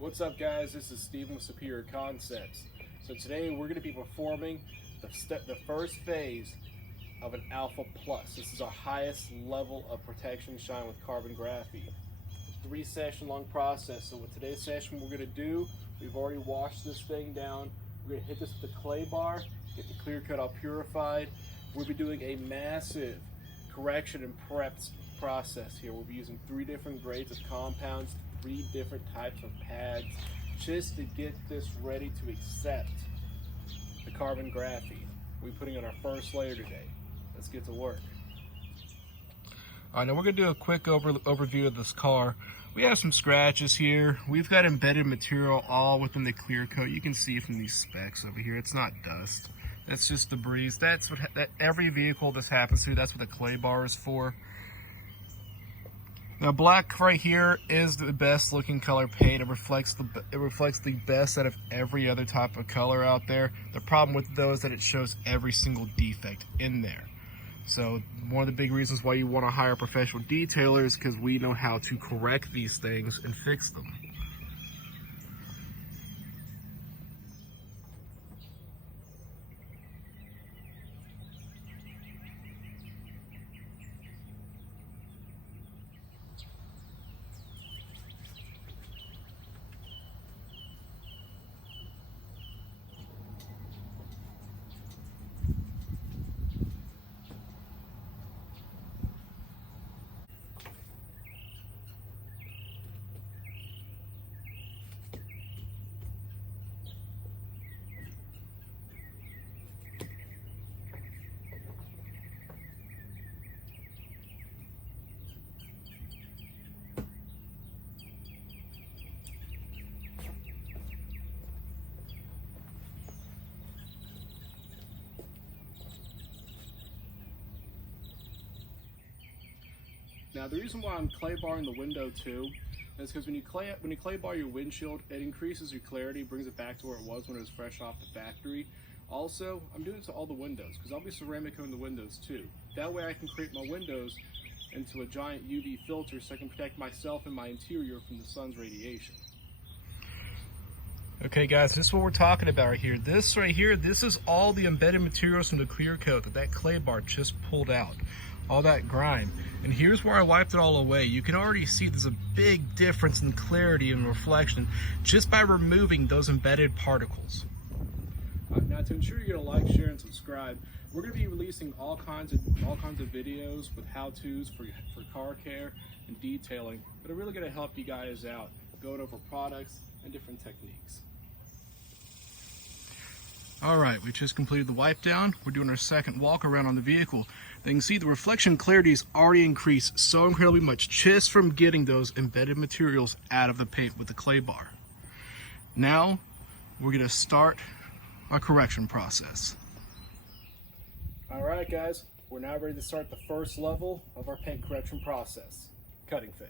What's up, guys? This is Steven with Superior Concepts. So today we're going to be performing the first phase of an Alpha Plus. This is our highest level of protection shine with carbon graphene. 3-session long process. So with today's session, we're going to do, we've already washed this thing down. We're going to hit this with the clay bar, get the clear coat all purified. We'll be doing a massive correction and prep process here. We'll be using 3 different grades of compounds, 3 different types of pads, just to get this ready to accept the carbon graphene. We'll be putting on our first layer today. Let's get to work. All right, now we're gonna do a quick overview of this car. We have some scratches here. We've got embedded material all within the clear coat. You can see from these specks over here, it's not dust. That's just debris. That's what every vehicle this happens to, that's what the clay bar is for. Now black right here is the best looking color paint. It reflects the best out of every other type of color out there. The problem with those is that it shows every single defect in there. So one of the big reasons why you want to hire a professional detailer is because we know how to correct these things and fix them. Now the reason why I'm clay barring the window too is because when you clay bar your windshield, it increases your clarity, brings it back to where it was when it was fresh off the factory. Also, I'm doing it to all the windows because I'll be ceramic coating the windows too. That way I can create my windows into a giant UV filter so I can protect myself and my interior from the sun's radiation. Okay guys, this is what we're talking about right here. This right here, this is all the embedded materials from the clear coat that clay bar just pulled out. All that grime. And here's where I wiped it all away. You can already see there's a big difference in clarity and reflection just by removing those embedded particles. Now to ensure you're gonna like, share, and subscribe, we're gonna be releasing all kinds of videos with how-tos for car care and detailing that are really gonna help you guys out, going over products and different techniques. Alright, we just completed the wipe down. We're doing our second walk around on the vehicle. You can see the reflection clarity has already increased so incredibly much just from getting those embedded materials out of the paint with the clay bar. Now, we're going to start our correction process. Alright guys, we're now ready to start the first level of our paint correction process, cutting phase.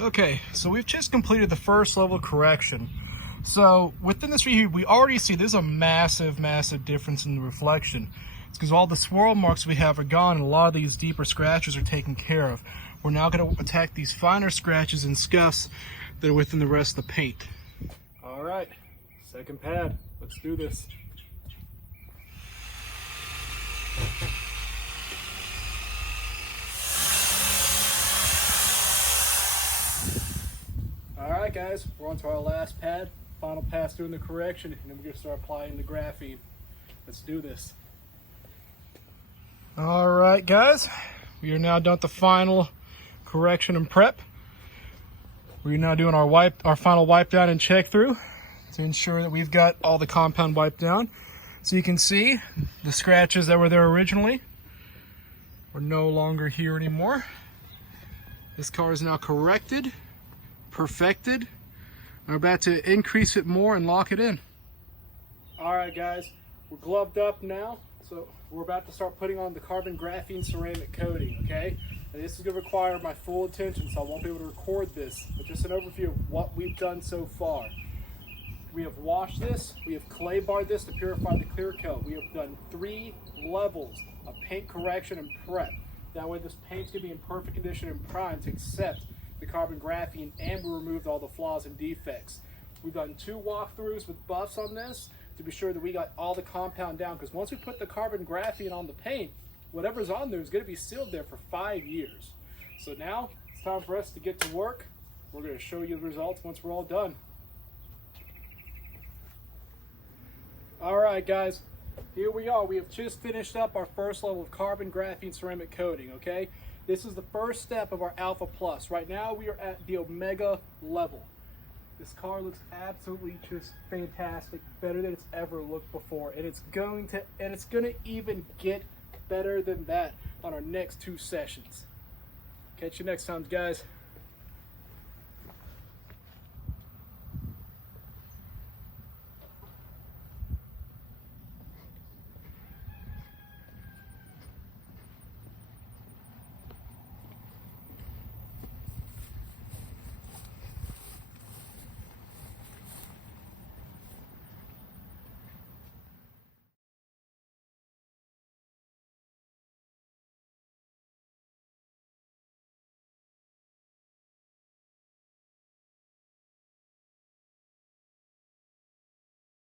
Okay, so we've just completed the first level of correction. So within this review, we already see there's a massive difference in the reflection. It's because all the swirl marks we have are gone and a lot of these deeper scratches are taken care of. We're now going to attack these finer scratches and scuffs that are within the rest of the paint. Alright, second pad, let's do this. Alright guys, we're on to our last pad, final pass doing the correction, and then we're going to start applying the graphene. Let's do this. Alright guys, we are now done with the final correction and prep. We're now doing our final wipe down and check through to ensure that we've got all the compound wiped down. So you can see the scratches that were there originally are no longer here anymore. This car is now corrected, perfected. We're about to increase it more and lock it in. All right, guys, we're gloved up now, so we're about to start putting on the carbon graphene ceramic coating, okay? And this is going to require my full attention, so I won't be able to record this, but just an overview of what we've done so far. We have washed this, we have clay barred this to purify the clear coat. We have done 3 levels of paint correction and prep. That way this paint's going to be in perfect condition and primed to accept the carbon graphene, and we removed all the flaws and defects. We've done 2 walkthroughs with buffs on this to be sure that we got all the compound down, because once we put the carbon graphene on the paint, whatever's on there is going to be sealed there for 5 years. So now it's time for us to get to work. We're going to show you the results once we're all done. All right, guys, here we are. We have just finished up our first level of carbon graphene ceramic coating, okay? This is the first step of our Alpha Plus. Right now we are at the Omega level. This car looks absolutely just fantastic, better than it's ever looked before, and it's going to even get better than that on our next 2 sessions. Catch you next time, guys.